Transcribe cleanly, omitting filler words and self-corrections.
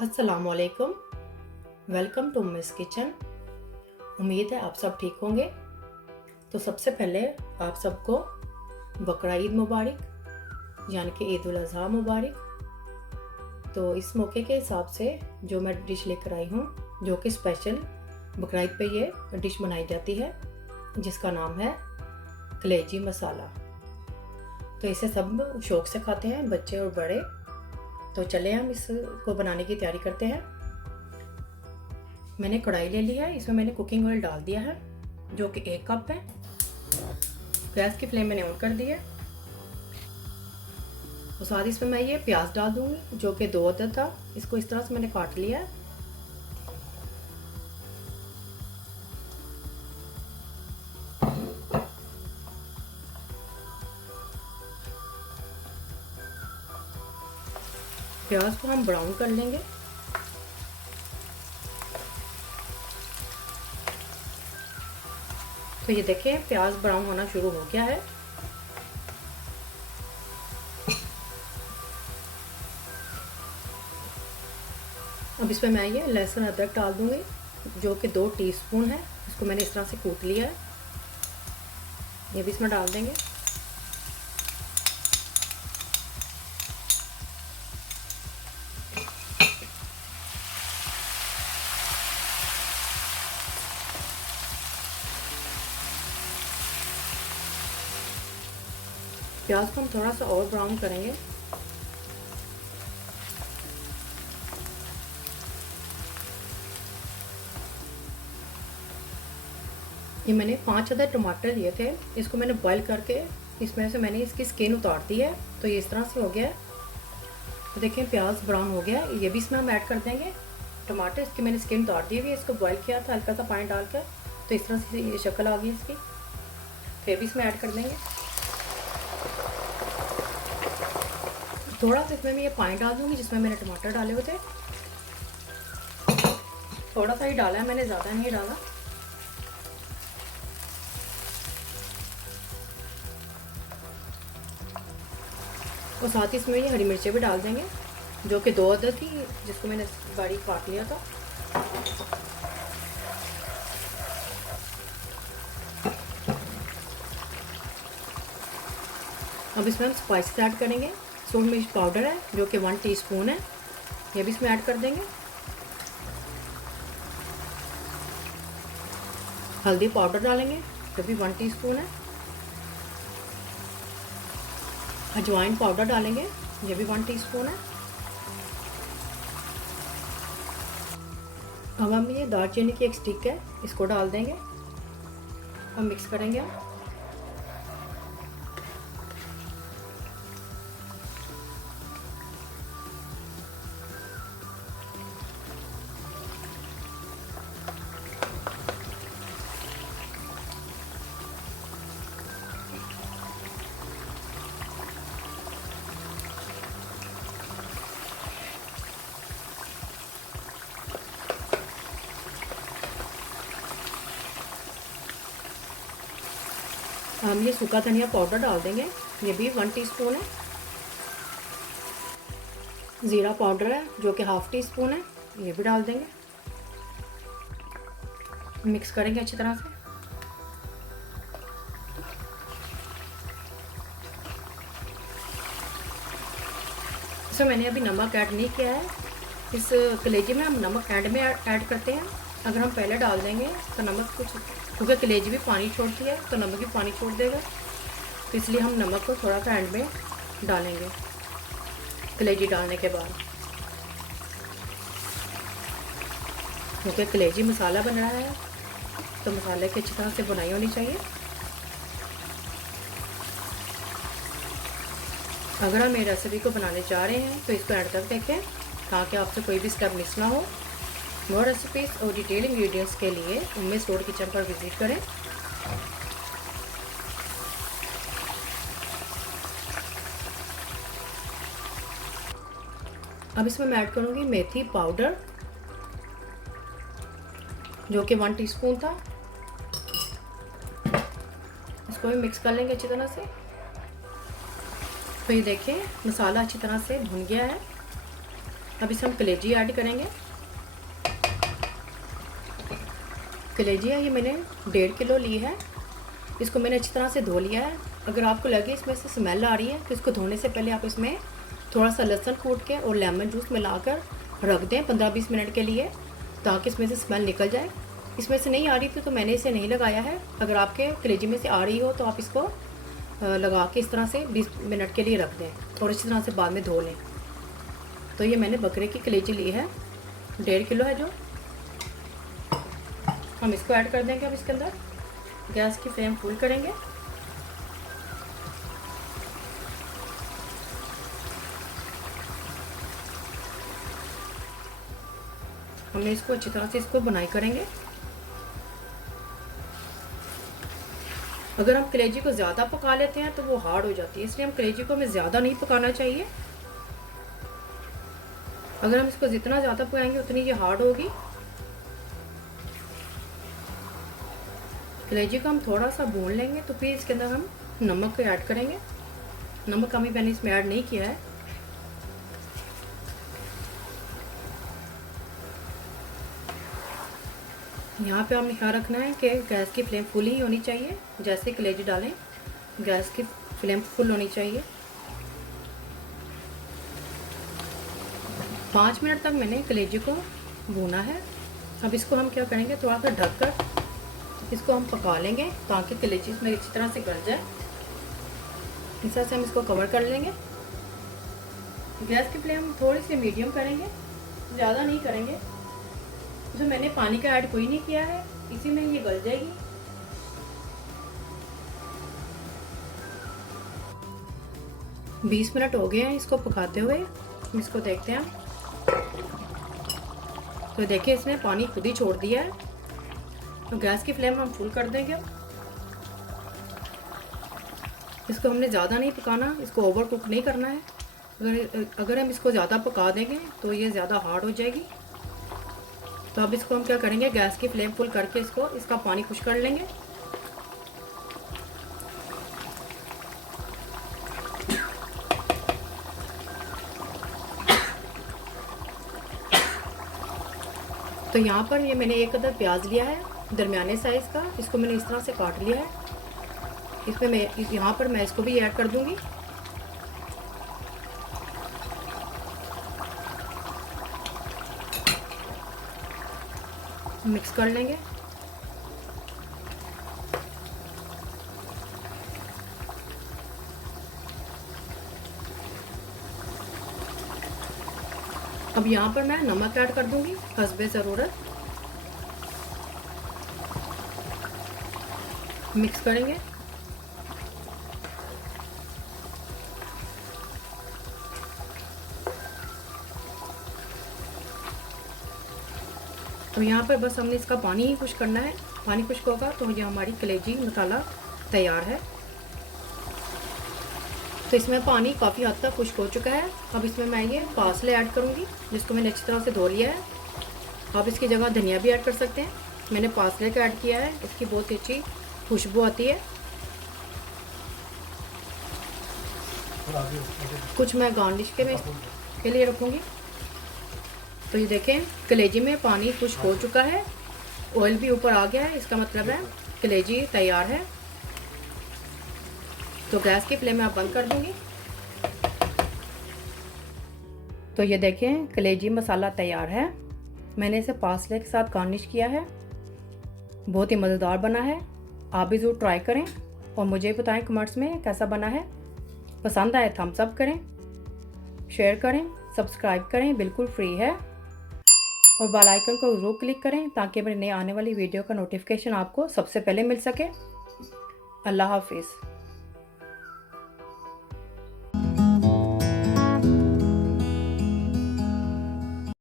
अस्सलामुअलैकुम। Welcome to Miss Kitchen. उम्मीद है आप सब ठीक होंगे। तो सबसे पहले आप सबको बकरा ईद मुबारक, यानी कि ईद उल अज़हा मुबारक। तो इस मौके के हिसाब से जो मैं डिश लेकर आई हूँ, जो कि स्पेशल बकरा ईद पे ये डिश बनाई जाती है, जिसका नाम है कलेजी मसाला। तो इसे सब शौक से खाते हैं, बच्चे और बड़े। तो चले हम इसको बनाने की तैयारी करते हैं। मैंने कढ़ाई ले लिया है, इसमें मैंने कुकिंग ऑयल डाल दिया है, जो कि 1 कप है। गैस की फ्लेम मैंने ऑन कर दी है। और साथ ही इसमें मैं ये प्याज डाल दूंगी, जो कि 2 अदद था। इसको इस तरह से मैंने काट लिया है। प्याज को हम ब्राउन कर लेंगे। तो ये देखें, प्याज ब्राउन होना शुरू हो गया है। अब इसमें मैं ये लहसुन अदरक डाल दूंगी, जो कि 2 टीस्पून है। इसको मैंने इस तरह से कूट लिया है, ये भी इसमें डाल देंगे। प्याज को हम थोड़ा सा और ब्राउन करेंगे। ये मैंने 5 अदद टमाटर लिए थे, इसको मैंने बॉईल करके इसमें से मैंने इसकी स्किन उतार दी है। तो ये इस तरह से हो गया है। तो देखें, प्याज ब्राउन हो गया है। ये भी इसमें हम ऐड कर देंगे। टमाटर इसकी मैंने स्किन उतार दी हुई है, इसको बॉईल किया था हल्का सा पानी डालकर। तो इस तरह से ये शक्ल आ गई इसकी। तो ये भी इसमें ऐड कर देंगे। थोड़ा सा इसमें मैं ये पानी डाल दूंगी जिसमें मैंने टमाटर डाले हुए थे। थोड़ा सा ही डाला है मैंने, ज़्यादा नहीं डाला। और साथ ही इसमें ये हरी मिर्चें भी डाल देंगे, जो कि 2 अदद थी, जिसको मैंने बारीक काट लिया था। अब इसमें हम स्पाइसेस ऐड करेंगे। सूरज मिर्च पाउडर है, जो कि 1 टीस्पून है, ये भी इसमें ऐड कर देंगे। हल्दी पाउडर डालेंगे, जो भी 1 टीस्पून है। अजवाइन पाउडर डालेंगे, ये भी 1 टीस्पून है। अब हम ये दालचीनी की 1 स्टिक है, इसको डाल देंगे। अब मिक्स करेंगे हम। हम ये सूखा धनिया पाउडर डाल देंगे, ये भी 1 टीस्पून है। ज़ीरा पाउडर है, जो कि 1/2 टीस्पून है, ये भी डाल देंगे। मिक्स करेंगे अच्छी तरह से। इसमें मैंने अभी नमक ऐड नहीं किया है। इस कलेजी में हम नमक एंड में ऐड करते हैं। अगर हम पहले डाल देंगे तो नमक कुछ, क्योंकि कलेजी भी पानी छोड़ती है, तो नमक भी पानी छोड़ देगा। तो इसलिए हम नमक को थोड़ा सा एंड में डालेंगे, कलेजी डालने के बाद। क्योंकि कलेजी मसाला बन रहा है, तो मसाले की अच्छी तरह से बुनाई होनी चाहिए। अगर हम ये रेसिपी को बनाने जा रहे हैं तो इसको ऐड कर देखें, ताकि आपसे कोई भी स्टेप मिस ना हो। मोर रेसिपीज़ और डिटेल इंग्रेडिएंट्स के लिए उम्मे स्टोर किचन पर विजिट करें। अब इसमें मैं ऐड करूँगी मेथी पाउडर, जो कि 1 टीस्पून था। इसको भी मिक्स कर लेंगे अच्छी तरह से। तो ये देखें, मसाला अच्छी तरह से भुन गया है। अब इसमें हम कलेजी ऐड करेंगे। कलेजी है ये मैंने 1.5 किलो ली है। इसको मैंने अच्छी तरह से धो लिया है। अगर आपको लगे इसमें से स्मेल आ रही है तो इसको धोने से पहले आप इसमें थोड़ा सा लहसुन कूट के और लेमन जूस मिलाकर रख दें 15-20 मिनट के लिए, ताकि इसमें से स्मेल निकल जाए। इसमें से नहीं आ रही थी तो मैंने इसे नहीं लगाया है। अगर आपके कलेजी में से आ रही हो तो आप इसको लगा के इस तरह से 20 मिनट के लिए रख दें और अच्छी तरह से बाद में धो लें। तो ये मैंने बकरे की कलेजी ली है, 1.5 किलो है जो। हम इसको ऐड कर देंगे। अब इसके अंदर गैस की फ्लेम फुल करेंगे। हमने इसको अच्छी तरह से इसको बनाई करेंगे। अगर हम कलेजी को ज़्यादा पका लेते हैं तो वो हार्ड हो जाती है, इसलिए हम कलेजी को हमें ज़्यादा नहीं पकाना चाहिए। अगर हम इसको जितना ज़्यादा पकाएंगे उतनी ये हार्ड होगी। कलेजी को हम थोड़ा सा भून लेंगे तो फिर इसके अंदर हम नमक ऐड करेंगे। नमक अभी मैंने इसमें ऐड नहीं किया है। यहाँ पे हमने ख्याल रखना है कि गैस की फ्लेम फुल ही होनी चाहिए। जैसे कलेजी डालें गैस की फ्लेम फुल होनी चाहिए। 5 मिनट तक मैंने कलेजी को भूना है। अब इसको हम क्या करेंगे, थोड़ा सा ढककर इसको हम पका लेंगे ताकि कलेजी इसमें अच्छी तरह से गल जाए। इस तरह से हम इसको कवर कर लेंगे। गैस की फ्लेम थोड़ी सी मीडियम करेंगे, ज़्यादा नहीं करेंगे। जो मैंने पानी का ऐड कोई नहीं किया है, इसी में ये गल जाएगी। बीस मिनट हो गए हैं इसको पकाते हुए। हम इसको देखते हैं। तो देखिए इसने पानी खुद ही छोड़ दिया है। तो गैस की फ्लेम हम फुल कर देंगे। इसको हमने ज़्यादा नहीं पकाना, इसको ओवर कुक नहीं करना है। अगर हम इसको ज़्यादा पका देंगे तो ये ज़्यादा हार्ड हो जाएगी। तो अब इसको हम क्या करेंगे, गैस की फ्लेम फुल करके इसका पानी खुश कर लेंगे। तो यहाँ पर ये मैंने एक अदद प्याज लिया है दरमियाने साइज़ का। इसको मैंने इस तरह से काट लिया है। इसमें यहाँ पर मैं इसको भी ऐड कर दूंगी। मिक्स कर लेंगे। अब यहाँ पर मैं नमक ऐड कर दूंगी हस्बे ज़रूरत। मिक्स करेंगे। तो यहाँ पर बस हमने इसका पानी ही खुश करना है। पानी खुश्क होगा तो ये हमारी कलेजी मसाला तैयार है। तो इसमें पानी काफ़ी हद तक खुश्क हो चुका है। अब इसमें मैं ये पार्सले ऐड करूँगी, जिसको मैंने अच्छी तरह से धो लिया है। आप इसकी जगह धनिया भी ऐड कर सकते हैं। मैंने पार्सले का ऐड किया है, इसकी बहुत ही अच्छी खुशबू आती है। कुछ मैं गार्निश के लिए रखूँगी। तो ये देखें कलेजी में पानी खुश्क हो चुका है, ऑयल भी ऊपर आ गया है। इसका मतलब है कलेजी तैयार है। तो गैस की फ्लेम मैं आप बंद कर दूंगी। तो ये देखें कलेजी मसाला तैयार है। मैंने इसे पार्सले के साथ गार्निश किया है। बहुत ही मज़ेदार बना है। आप भी ज़रूर ट्राई करें और मुझे बताएं कमेंट्स में कैसा बना है। पसंद आए थम्स अप करें, शेयर करें, सब्सक्राइब करें, बिल्कुल फ्री है। और बेल आइकन को ज़रूर क्लिक करें ताकि मेरे नए आने वाली वीडियो का नोटिफिकेशन आपको सबसे पहले मिल सके। अल्लाह हाफिज़।